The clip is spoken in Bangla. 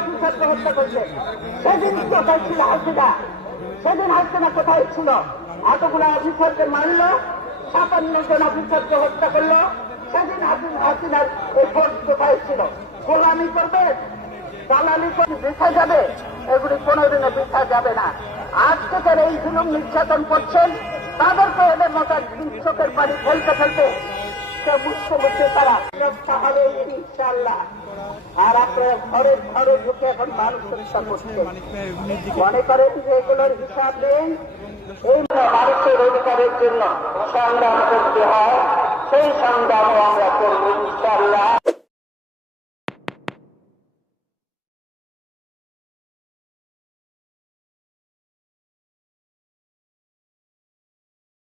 অফিসারকে হত্যা করছে। সেদিন কোথায় ছিল হাসিনা? সেদিন হাসিনা কোথায় ছিল? এতগুলো অফিসারকে মারল, ৫৭ জন অফিসারকে হত্যা করলো। সেদিন হাসিনার এই ফোর্স কোথায় ছিল? গোলামি করবে, দালালি করে বৃথা যাবে? এগুলি কোনোদিনে বৃথা যাবে না। আজ থেকে এই জুলুম নির্যাতন করছেন, তাদেরকে এদের মতো চোখের পানি ফেলতে ফেলতে সে বুঝতে বুঝতে তারা রক্ষা হবে ইনশাআল্লাহ। আর আপনার ঘরে ঘরে ঢুকে এখন মানুষ হত্যা করছে, মনে করেন যে এগুলোর হিসাব নেই। এই মানুষের অধিকারের জন্য সংগ্রাম করতে হয়, সেই সংগ্রামও আমরা